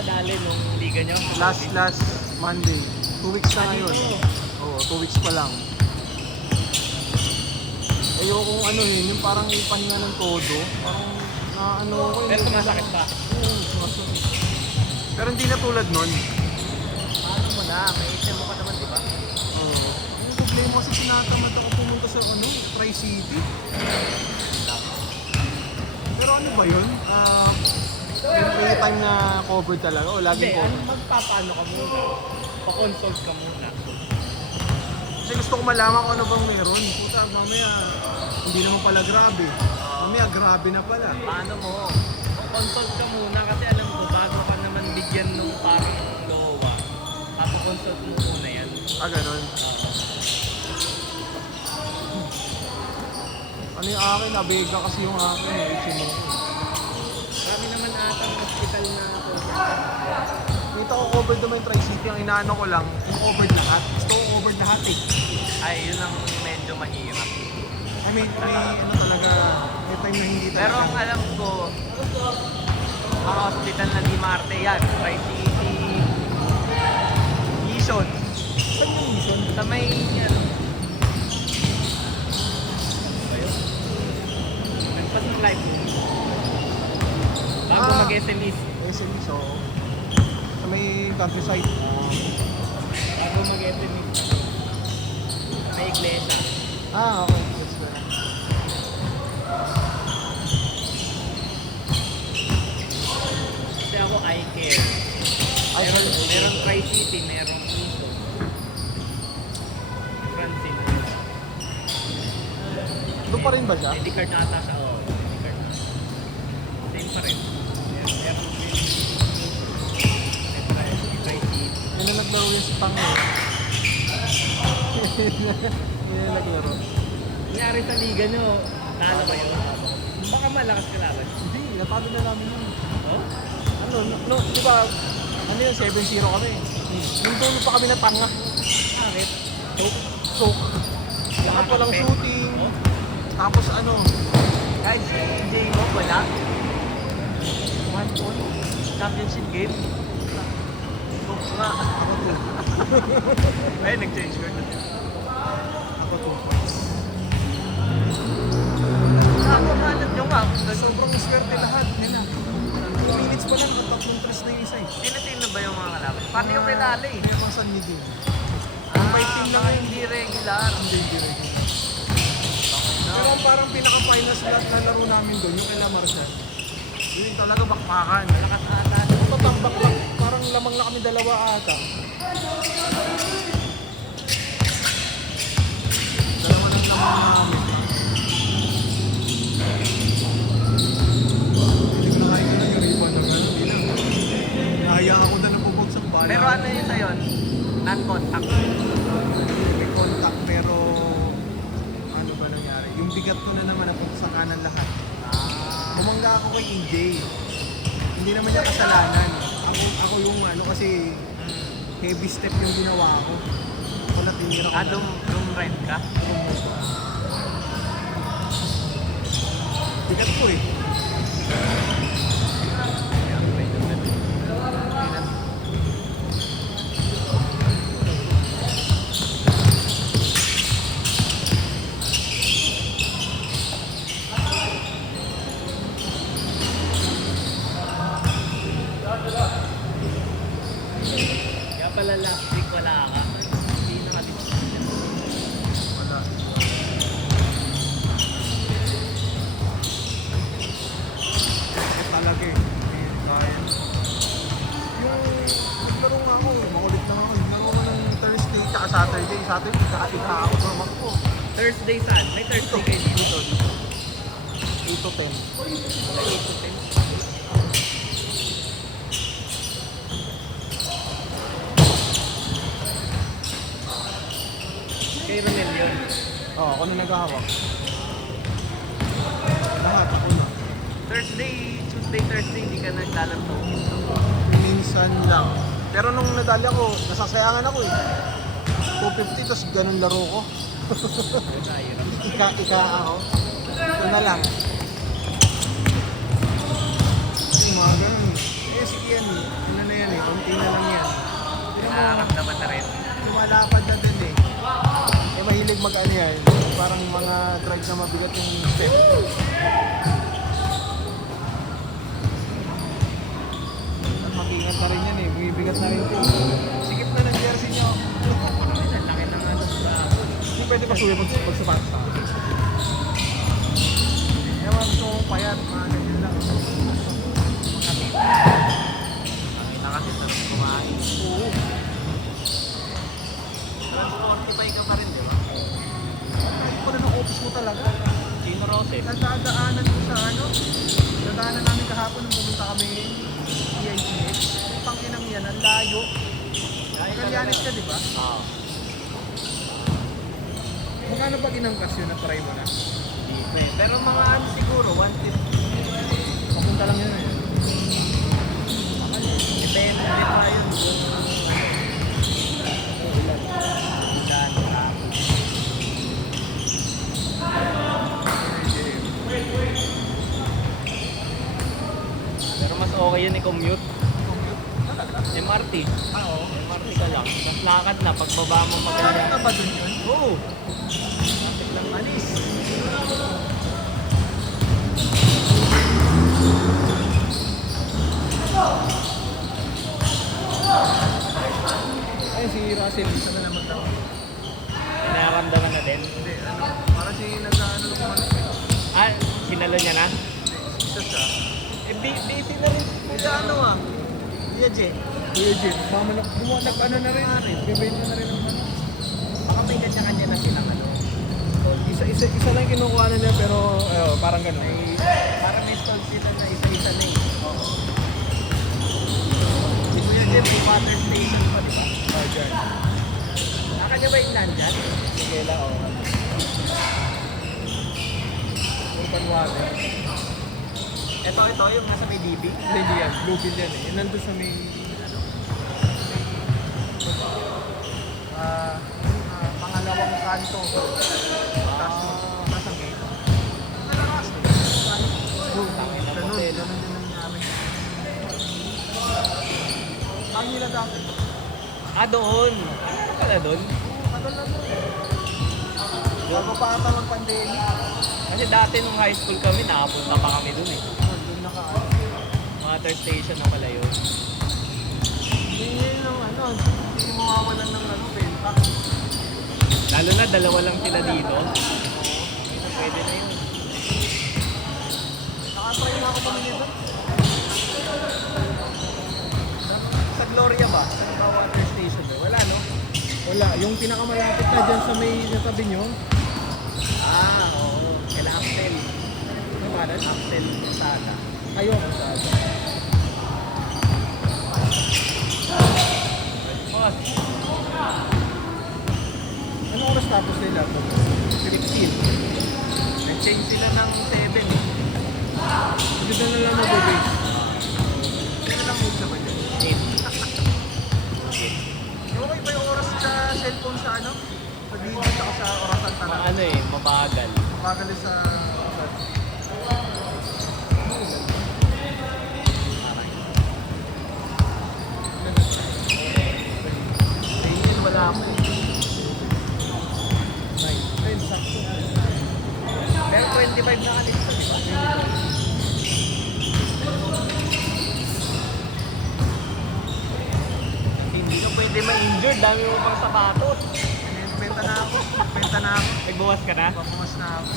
nadali nung liga nyo? Last Monday. 2 weeks na ngayon. Oo, 2 weeks pa lang. Ayokong ano yung parang ipahinga ng todo. Parang naano ko yun. Pero sumasakit pa. Oo, sumasakit. Pero hindi na tulad nun. Paano mo na? May isip mo ka naman, di ba? Oo. Yung problema kasi tinatamad ako pumunta sa Tri-City. Pero ano ba yun? Yung time na covered talaga o lagi Hindi, covered? magpapaano ka muna? Pa-consult ka muna. Kasi gusto ko malaman kung ano bang meron. Puta, mamaya hindi naman pala grabe. Mamaya grabe na pala. Paano mo? Consult ka muna kasi alam ko bago ka naman bigyan nung parang lowa. Consult mo muna yan. Ganon. Ano yung akin? Abega kasi yung akin. HMO. Marami naman atang hospital na Kita ko covered naman yung Tri-City. Ang inaano ko lang, yung covered lahat. Gusto ko covered lahat eh. ay yun ang medyo mahirap. May ano talaga, may time na hindi talaga. Pero ang alam ko, mga hospital na Di Marte yan, Tri-City, Quezon. Saan yung mission? Sa may, ano, nagpasuklay po. Bago mag-SMEs. SME, so sa may countryside. Bago mag-SMEs. Sa may iglesia. Okay. That's good. Kasi ako eye care. Meron Tri-City, meron Quezon. Francine. Doon pa rin ba siya? Hindi card na ata siya. Oo, hindi card na. Same pa rin. Meron din. Tri-City. Yun na naglaro yung si Pang eh. Yun na naglaro. Nangyari sa liga nyo, talo ba yun? Baka malakas kalaban. Hindi, natalo na namin yun. Oh? No, di ba, ano yun, 7-0 kami. Nung dulo pa kami na tanga. Bakit? Choke. Lahat walang shooting. Oh? Tapos ano, Guys, hindi mo wala. 1 point. Championship game. Book nga. Ako 2. Ay, nag-change card na. Ako 2. Nakakamanat nyo nga. Sobrang swerte lahat nila. 2 minutes pa lang, tatlong tres na yung isa eh. Sino-sino ba yung mga kalaban? Paano yung kilala eh? May mga San Miguel. May team lang hindi regular. Hindi rin. Pero ang parang pinaka-finals na laro namin doon, yung kay Marshall. Yun talaga bakpakan. Malakas ata. Tatambak lang, parang lamang na kami dalawa ata. Dalawa lang lamang namin. Hindi ko nakain ko na yung ribbon ng ano. Nahaya ako na napupugsang bala. Pero ano yun sa'yo? Non-contact. May contact pero ano ba nangyari? Yung bigat ko na naman napunta sa kanan lahat. Bumangga ako kay EJ. Hindi naman niya kasalanan. Ako yung ano kasi heavy step yung ginawa ko. Ako na tinira ko. Red ka? Bigat ko eh. Kaya pala last week wala ka. Hindi nakalimutan. Wala. Talaga eh. Kaya. Yung naglaro nga ako, makulit lang ako. Naglaro ako ng Thursday tsaka Saturday. Saturday, kaka ako naman ko. Thursday saan? May Thursday kayo dito. 8 to 10. May 8 to 10. Kay Ronel yun. Oo, ako na naghahawak. Lahat, ako na. Tuesday, Thursday, hindi ka naglalaro. Minsan lang. Pero nung nadali ako, nasasayangan ako eh. 250, tapos ganun laro ko. Ika ako. Ito na lang. Yung mga ganun. Eh, sige yan. Ano na Kunti na lang yan. Tingnan mo, Nararamdaman na rin. lumalapad na din eh. Eh mahilig mag-ano yan. Parang mga drive na mabigat yung step. Mag-ingat na rin yan eh. Bumibigat na rin ito. Sikip na ng jersey nyo. Ang laki ng ano sa Hindi pwede pa suwi pagsapat sa akin. Ewan ko payat, mga ganyan lang. Nakita kasi sarap kumain. Oo. Transportify ka pa rin, di ba? Kahit pa rin ang office mo talaga. Chino Rose. Nadadaanan ko sa ano. Nadaanan namin kahapon nung pumunta kami EITX. Panginang yan, ang layo. Kalyanis ka, di ba? Oo. Magkano ba ginangkas yun? Na-try mo na? Pero mga ano siguro, 150. Papunta lang yun eh. Depende pa yun. Pero mas okay yun i-commute. MRT. Ah, oo. MRT ka lang. Tapos lakad na pagbaba mo Bakit maganda. na ba dun yun? Oo. Lapit lang alis. Ay, si Russell, isa na naman daw. Nararamdaman na din. Hindi, ano, parang si nag-ano lang ano. Ah, sinalo niya na? Isa siya. Eh, busy na rin. Kuya ano ah? Kuya Jen. Kuya Jen. Bumanap ano na rin. Bibenta na rin ang ano. Baka may kanya-kanya na silang ano. Isa lang kinukuha na niya pero parang gano'n. Parang may stall sila na isa-isa na eh. Oo. Si Kuya Jeff, may water station pa, di ba? Oh, dyan. Kanya ba yung nandyan? Sige lang, oh. Urban water. Ito, yung nasa may DB. Hindi yan, bluebill yan eh. Yan nandun sa may, ano, pangalawang kanto. Tapos, nasa gate. Nalakas. Tangin na Ganun, hotel. ganun din nangyari. Ang nila dati. Ah, doon. Ano pala doon? Tagal na doon. Bago pa ata mag-pandemic. Kasi dati nung high school kami, nakapunta pa kami doon eh. Doon naka, Water station na pala yun. hindi ng ano, hindi mawawalan ng ano, benta. Lalo na, dalawa lang sila dito. Pwede na yun. Nakatry na ako pamili doon. Sa Gloria ba? Sa water station doon? Wala, no? Wala, yung pinakamalapit na dyan sa may natabi nyo, Ah, oo. Kila Axel. ano ba rin? Axel Sada. Kayo ang sabi. Boss, Ano oras tapos nila? 15. nag-change sila ng 7 eh. Dito na lang mag-base. Ano lang mood naman yun? 8. Okay ba yung oras sa cellphone sa ano? Sa video at sa orasan Mga talaga? ano eh, mabagal. Bagal sa... Ayun, wala mo eh. 9. 10, sakto. Pero 25 na kalis pa, di ba? Hindi ka pwede ma-injured, dami mo pang sapatos. Benta na ako. Benta na ako. Nagbuwas ka na? Papumas na ako.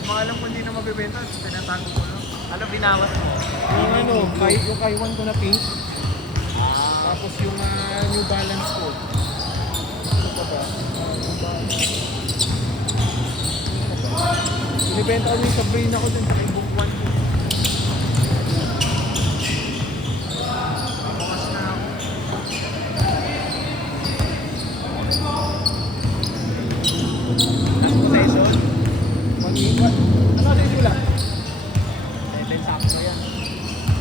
Yung mga alam ko hindi na mabibenta, tinatago ko lang. Ano binawas mo? Yung ano, yung Kaiwan ko na pink. Tapos yung New Balance ko. Ano pa ba? New Balance. Ano pa ba? Binibenta ko yung Sabrina ko dun sa kay Book 1 ko. Papumas na ako. Last possession? Mag-iwan. Ano kasi sila? 7 sakto yan.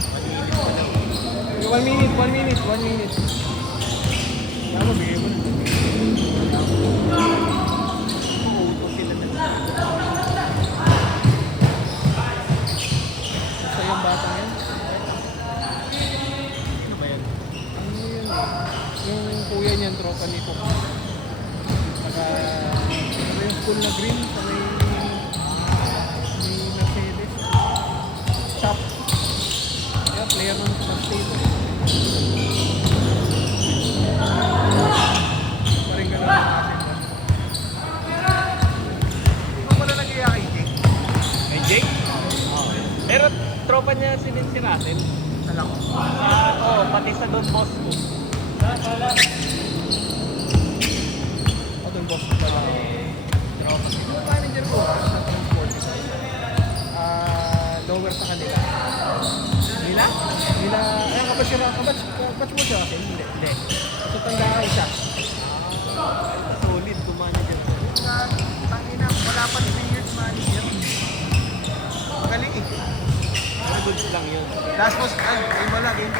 Malinis ko lang. 1 minute, 1 minute, 1 minute. Kaya mo, bigay mo na. Uuto sila na. Sa yung batang yan. Ano ba yan? kuya niyan, tropa nito. Saka, ano yung school na green sa may Mercedes. Shop. Kaya player ng State. Paring ganun ang asin ba? Ikaw pala nag-iya kay Jake? Kay Jake? Pero tropa niya si Russell. Alam ko. Oo, pati sa Don Bosco. O doon boss ko pala. Tropa si Yung manager ko sa transport, lower sa kanila. Nila? Nila, ay kabatch mo siya kasi? Hindi. So tanda ka isa. Solid, kumanager ko. Tangina, wala pa 3 years manager. Galing eh. Pero goods lang yun. Last was, ay, mo lang, game.